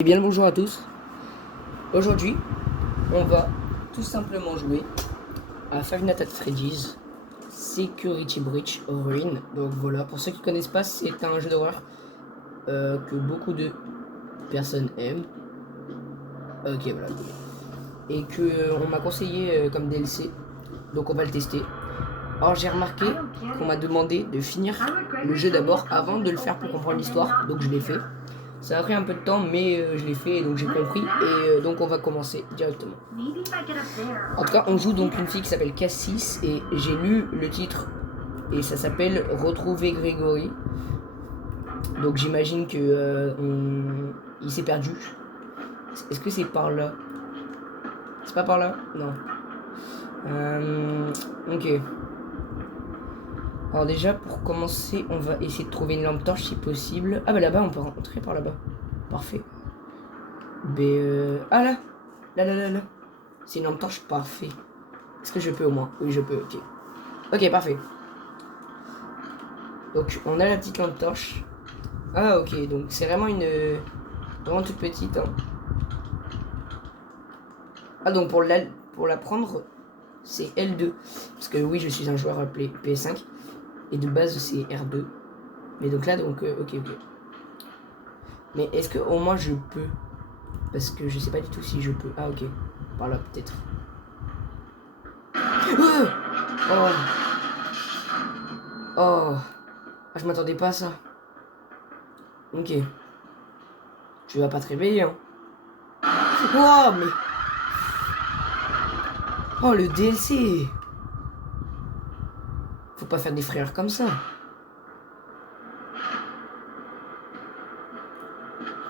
Et bien le bonjour à tous. Aujourd'hui, on va tout simplement jouer à Five Nights at Freddy's Security Breach Ruin. Donc voilà, pour ceux qui connaissent pas, c'est un jeu d'horreur que beaucoup de personnes aiment. Ok, voilà. Et que on m'a conseillé comme DLC. Donc on va le tester. Alors j'ai remarqué qu'on m'a demandé de finir le jeu d'abord avant de le faire pour comprendre l'histoire. Donc je l'ai fait. Ça a pris un peu de temps, mais je l'ai fait et donc j'ai compris. Et donc on va commencer directement. En tout cas, on joue donc une fille qui s'appelle Cassis et j'ai lu le titre et ça s'appelle Retrouver Grégory. Donc j'imagine que il s'est perdu. Est-ce que c'est par là? C'est pas par là? Non. Ok. Alors déjà, pour commencer, on va essayer de trouver une lampe torche si possible. Ah bah là-bas, on peut rentrer par là-bas. Parfait. Ah là. Là. C'est une lampe torche, parfait. Est-ce que je peux au moins? Oui, je peux, ok. Ok, parfait. Donc, on a la petite lampe torche. Ah, ok, donc c'est vraiment une... vraiment toute petite. Hein. Ah, donc pour la prendre, c'est L2. Parce que oui, je suis un joueur appelé PS5. Et de base, c'est R2. Mais donc là, donc, ok. Mais est-ce que au moins je peux? Parce que je sais pas du tout si je peux. Ah, ok. Par là, peut-être. Oh. Oh. Ah, je m'attendais pas à ça. Ok. Tu vas pas te réveiller, hein. Oh, mais... Oh, le DLC. Faut pas faire des frères comme ça.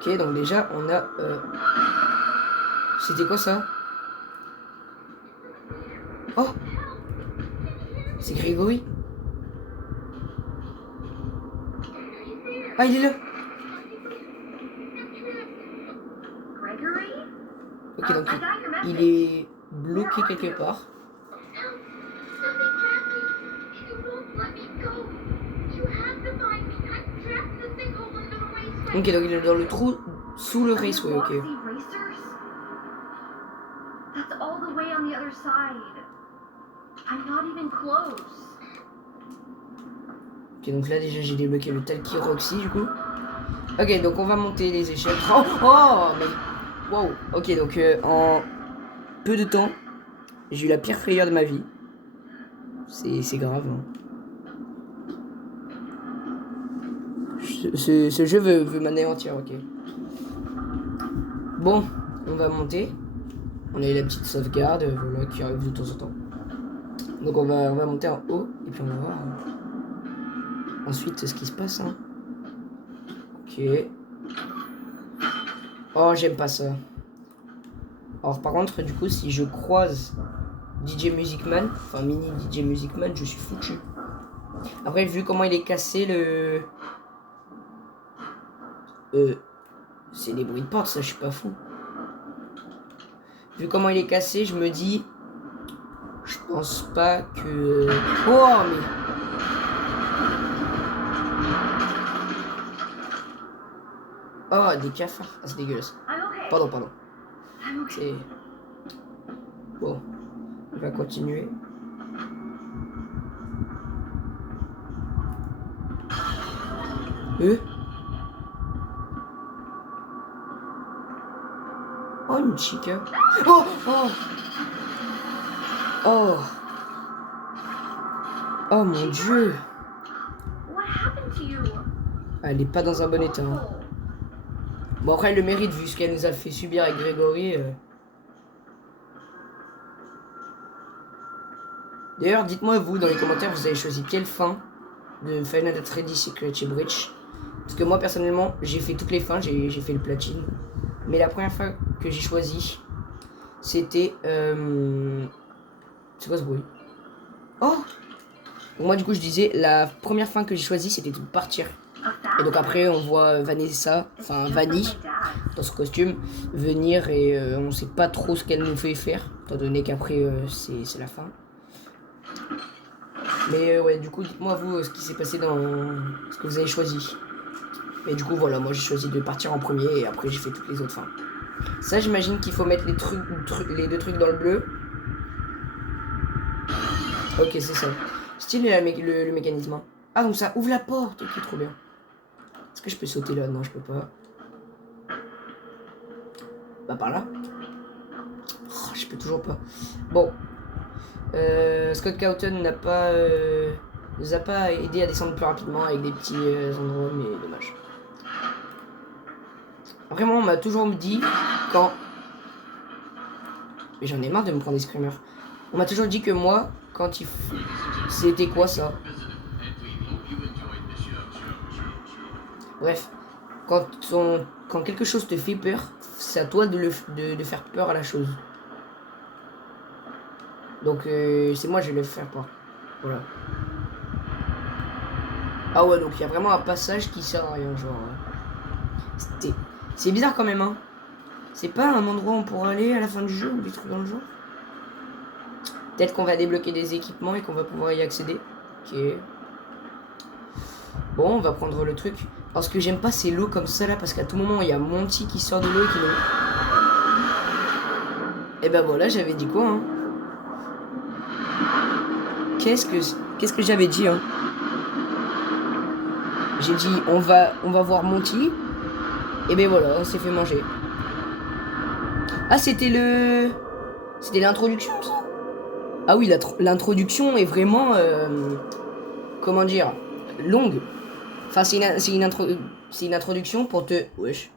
Ok, donc déjà, on a... C'était quoi, ça? Oh. C'est Grégory. Ah, il est là. Ok, donc il est bloqué quelque part. Ok, donc il est dans le trou sous le raceway, ok. Ok, donc là déjà j'ai débloqué le Talkie Roxy du coup. Ok, donc on va monter les échelles. Oh mais... Wow. Ok, donc en peu de temps, j'ai eu la pire frayeur de ma vie. C'est grave. Hein. Ce jeu veut m'anéantir, ok. Bon, on va monter. On a eu la petite sauvegarde, voilà, qui arrive de temps en temps. Donc on va monter en haut, et puis on va voir ensuite ce qui se passe. Hein. Ok. Oh, j'aime pas ça. Alors par contre, du coup, si je croise DJ Musicman, enfin mini DJ Musicman, je suis foutu. Après, vu comment il est cassé, c'est des bruits de porte, ça, je suis pas fou. Vu comment il est cassé, je me dis... Je pense pas que... Oh, mais... Oh, des cafards. Ah, c'est dégueulasse. Pardon. C'est... Bon. On va continuer. Oh, une chica. Oh. Oh mon Dieu. Elle est pas dans un bon état. Hein. Bon, après, elle le mérite vu ce qu'elle nous a fait subir avec Grégory. D'ailleurs, dites-moi, vous, dans les commentaires, vous avez choisi quelle fin de Five Nights at Freddy's Security Breach. Parce que moi, personnellement, j'ai fait toutes les fins, j'ai fait le platine. Mais la première fin que j'ai choisi, c'était... C'est quoi ce bruit? Oh! Donc moi, du coup, je disais, la première fin que j'ai choisie, c'était de partir. Et donc après, on voit Vanessa, enfin Vanny, dans ce costume, venir et on sait pas trop ce qu'elle nous fait faire, étant donné qu'après, c'est la fin. Mais ouais, du coup, dites-moi vous ce qui s'est passé dans ce que vous avez choisi. Et du coup, voilà, moi j'ai choisi de partir en premier et après j'ai fait toutes les autres fins. Ça, j'imagine qu'il faut mettre les deux trucs dans le bleu. Ok, c'est ça. Stylé le mécanisme. Hein. Ah, donc ça ouvre la porte. Ok, trop bien. Est-ce que je peux sauter là? Non, je peux pas. Bah, par là. Oh, je peux toujours pas. Bon. Scott Cawthon nous a pas aidé à descendre plus rapidement avec des petits endroits, mais dommage. Vraiment, on m'a toujours dit quand... Mais j'en ai marre de me prendre des screamers. On m'a toujours dit que moi, quand il... C'était quoi ça? Bref. Quand quelque chose te fait peur, c'est à toi de faire peur à la chose. Donc c'est moi, je vais le faire peur. Voilà. Ah ouais, donc il y a vraiment un passage qui sert à rien, genre... C'est bizarre quand même, hein. C'est pas un endroit où on pourra aller à la fin du jeu ou des trucs dans le genre. Peut-être qu'on va débloquer des équipements et qu'on va pouvoir y accéder. Ok. Bon, on va prendre le truc. Alors ce que j'aime pas, c'est l'eau comme ça là, parce qu'à tout moment, il y a Monty qui sort de l'eau et qui nous... Et ben voilà, j'avais dit quoi, hein. Qu'est-ce que j'avais dit, hein. J'ai dit, on va voir Monty. Et ben voilà, on s'est fait manger. Ah, c'était l'introduction, ça? Ah oui, l'introduction est vraiment... comment dire? Longue. Enfin, c'est une introduction pour te... Wesh.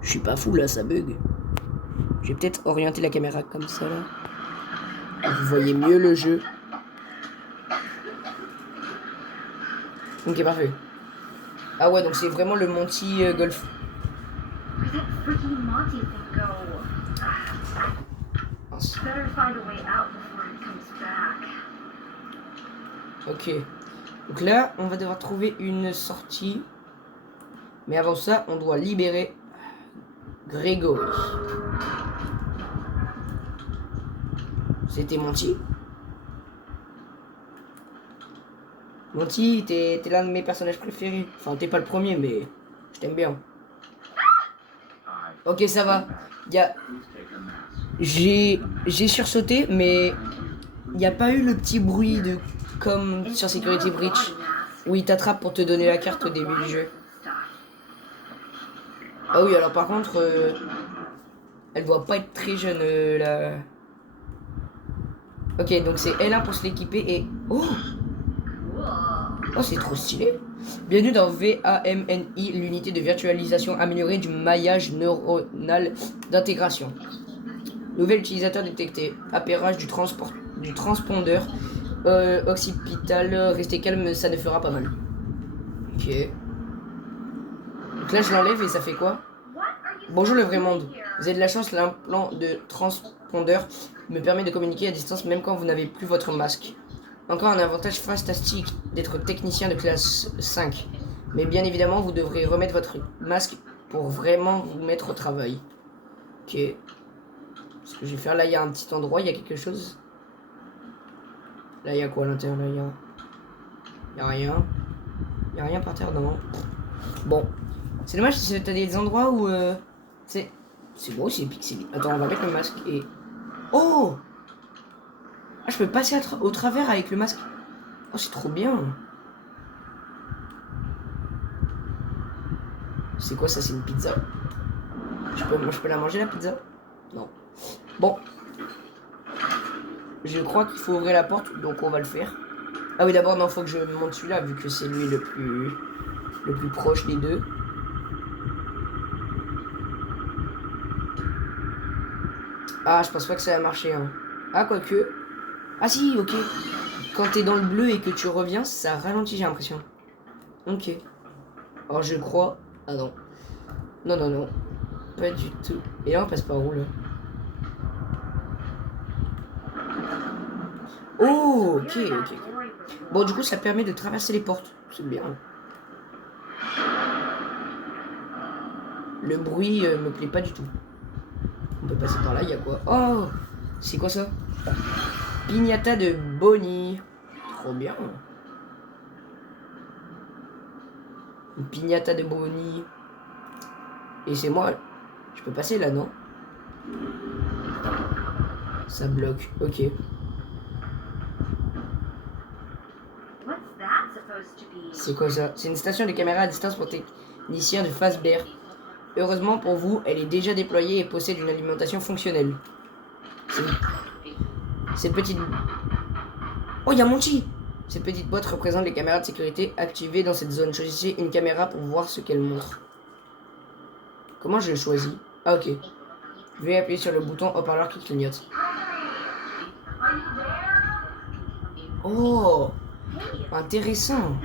Je suis pas fou, là, ça bug. Je vais peut-être orienter la caméra comme ça, là. Vous voyez mieux le jeu. Ok, parfait. Ah ouais, donc c'est vraiment le Monty Golf. Ok. Donc là, on va devoir trouver une sortie. Mais avant ça, on doit libérer Grégory. C'était Monty. Monty, t'es l'un de mes personnages préférés. Enfin, t'es pas le premier, mais je t'aime bien. Ok, ça va. J'ai sursauté, mais il n'y a pas eu le petit bruit de comme sur Security Breach où il t'attrape pour te donner la carte au début du jeu. Ah oui, alors par contre, elle doit pas être très jeune là. Ok, donc c'est L1 pour se l'équiper et... Oh, c'est trop stylé. Bienvenue dans VAMNI, l'unité de virtualisation améliorée du maillage neuronal d'intégration. Nouvel utilisateur détecté. Appairage du transpondeur occipital. Restez calme, ça ne fera pas mal. Ok. Donc là, je l'enlève et ça fait quoi? Bonjour le vrai monde. Vous avez de la chance, l'implant de transpondeur me permet de communiquer à distance même quand vous n'avez plus votre masque. Encore un avantage fantastique d'être technicien de classe 5. Mais bien évidemment, vous devrez remettre votre masque pour vraiment vous mettre au travail. Ok. Ce que je vais faire, là, il y a un petit endroit, il y a quelque chose. Là, il y a quoi à l'intérieur? Là, il y a rien. Il n'y a rien par terre, non. Bon. C'est dommage, t'as des endroits où... C'est beau, c'est pixelé. Attends, on va mettre le masque et... Oh! Ah, je peux passer au travers avec le masque. Oh, c'est trop bien. C'est quoi ça? C'est une pizza. Moi, je peux la manger, la pizza? Non. Bon. Je crois qu'il faut ouvrir la porte, donc on va le faire. Ah oui, d'abord, non, faut que je monte celui-là, vu que c'est lui le plus proche des deux. Ah, je pense pas que ça va marcher, hein. Ah, quoique. Ah si, ok. Quand t'es dans le bleu et que tu reviens, ça ralentit, j'ai l'impression. Ok. Alors, je crois... Ah non. Non, non, non. Pas du tout. Et là, on passe par où, là? Oh, ok, ok. Bon, du coup, ça permet de traverser les portes. C'est bien. Le bruit me plaît pas du tout. On peut passer par là, il y a quoi? Oh, c'est quoi ça? Pignata de Bonnie. Trop bien. Une piñata de Bonnie. Et c'est moi. Je peux passer là, non? Ça bloque, ok. C'est quoi ça? C'est une station de caméra à distance pour techniciens de Fazbear. Heureusement pour vous, elle est déjà déployée et possède une alimentation fonctionnelle. Cette petite... Oh, il y a Monty! Cette petite boîte représente les caméras de sécurité activées dans cette zone. Choisissez une caméra pour voir ce qu'elle montre. Comment je le choisis? Ah, ok. Veuillez appuyer sur le bouton haut-parleur qui clignote. Oh! Intéressant!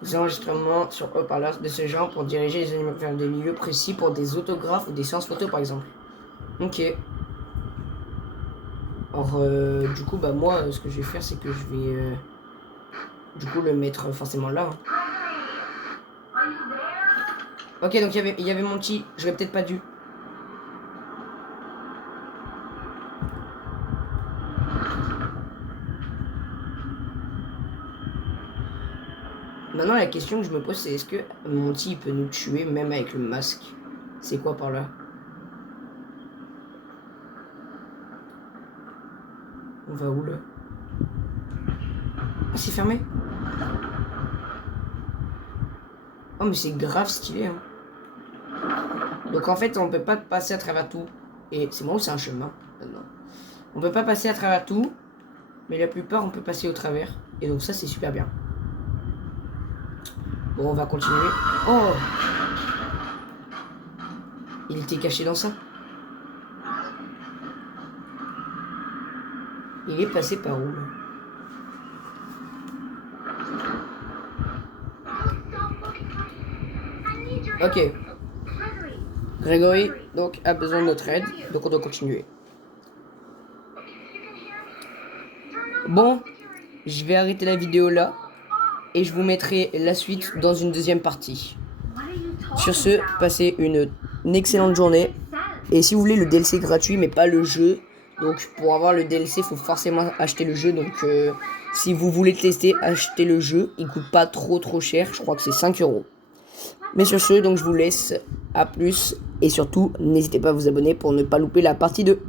Des enregistrements sur haut-parleur de ce genre pour diriger les animaux vers des lieux précis pour des autographes ou des séances photos par exemple. Ok. Alors, du coup, bah moi, ce que je vais faire, c'est que je vais, du coup, le mettre forcément là. Hein. Ok, donc il y avait mon petit. J'aurais peut-être pas dû. Maintenant, la question que je me pose, c'est est-ce que Monty peut nous tuer même avec le masque? C'est quoi par là? On va où là? Ah, c'est fermé? Oh, mais c'est grave stylé. Hein. Donc en fait, on peut pas passer à travers tout. Et c'est moi ou c'est un chemin? Non. On peut pas passer à travers tout. Mais la plupart, on peut passer au travers. Et donc ça, c'est super bien. Bon, on va continuer. Oh! Il était caché dans ça. Il est passé par où là? Ok. Grégory, donc, a besoin de notre aide. Donc, on doit continuer. Bon, je vais arrêter la vidéo là. Et je vous mettrai la suite dans une deuxième partie. Sur ce, passez une excellente journée. Et si vous voulez le DLC gratuit, mais pas le jeu. Donc, pour avoir le DLC, il faut forcément acheter le jeu. Donc, si vous voulez tester, achetez le jeu. Il coûte pas trop cher. Je crois que c'est 5 €. Mais sur ce, donc je vous laisse. À plus. Et surtout, n'hésitez pas à vous abonner pour ne pas louper la partie 2.